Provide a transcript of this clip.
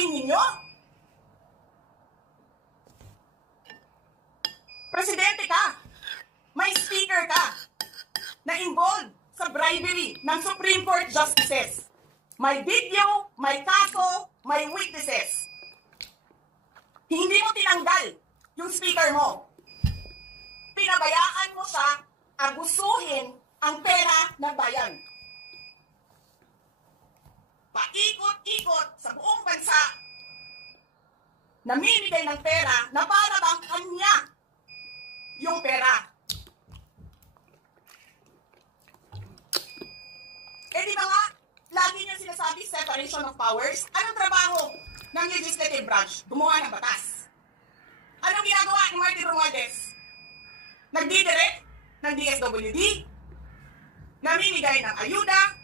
gagawin ninyo? Presidente ka, may speaker ka, na involved sa bribery ng Supreme Court justices. May video, may kaso, may witnesses. Hindi mo tinanggal yung speaker mo. Pinabayaan mo siya abusuhin ang pera ng bayan. Paikot-ikot sa buong bansa, namimigay ng pera na para bang kanya yung pera. Eh di ba nga, lagi niyo sinasabi separation of powers? Anong trabaho ng legislative branch? Gumawa ng batas. Anong ginagawa ni Martin Romualdez? Nagdidirect ng DSWD, namimigay ng ayuda,